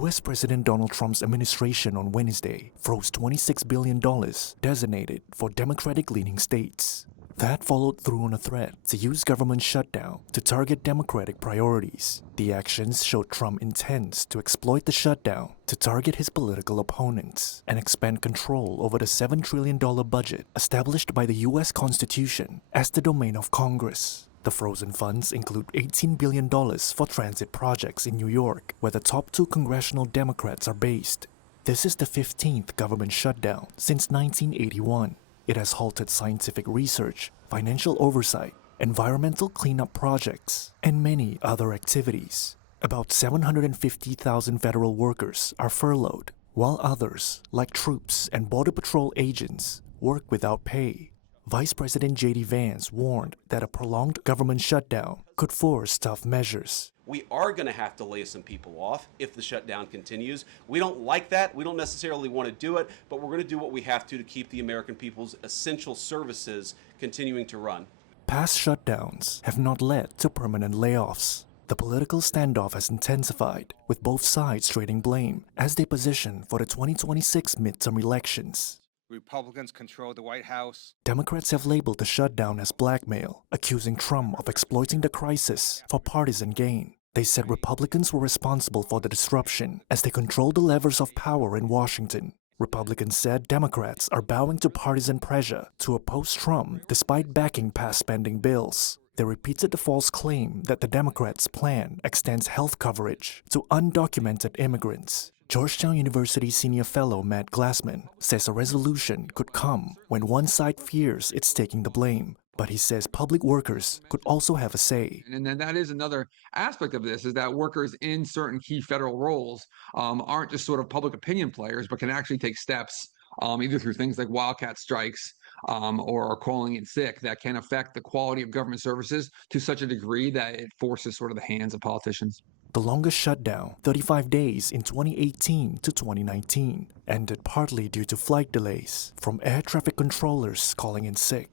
U.S. President Donald Trump's administration on Wednesday froze $26 billion designated for Democratic-leaning states. That followed through on a threat to use government shutdown to target Democratic priorities. The actions showed Trump intends to exploit the shutdown to target his political opponents and expand control over the $7 trillion budget established by the U.S. Constitution as the domain of Congress. The frozen funds include $18 billion for transit projects in New York, where the top two congressional Democrats are based. This is the 15th government shutdown since 1981. It has halted scientific research, financial oversight, environmental cleanup projects, and many other activities. About 750,000 federal workers are furloughed, while others, like troops and Border Patrol agents, work without pay. Vice President J.D. Vance warned that a prolonged government shutdown could force tough measures. We are going to have to lay some people off if the shutdown continues. We don't like that. We don't necessarily want to do it, but we're going to do what we have to keep the American people's essential services continuing to run. Past shutdowns have not led to permanent layoffs. The political standoff has intensified, with both sides trading blame as they position for the 2026 midterm elections. Republicans control the White House. Democrats have labeled the shutdown as blackmail, accusing Trump of exploiting the crisis for partisan gain. They said Republicans were responsible for the disruption as they control the levers of power in Washington. Republicans said Democrats are bowing to partisan pressure to oppose Trump despite backing past spending bills. They repeated the false claim that the Democrats' plan extends health coverage to undocumented immigrants. Georgetown University senior fellow Matt Glassman says a resolution could come when one side fears it's taking the blame, but he says public workers could also have a say. And then that is another aspect of this, is that workers in certain key federal roles aren't just sort of public opinion players, but can actually take steps either through things like wildcat strikes or calling in sick that can affect the quality of government services to such a degree that it forces sort of the hands of politicians. The longest shutdown, 35 days in 2018 to 2019, ended partly due to flight delays from air traffic controllers calling in sick.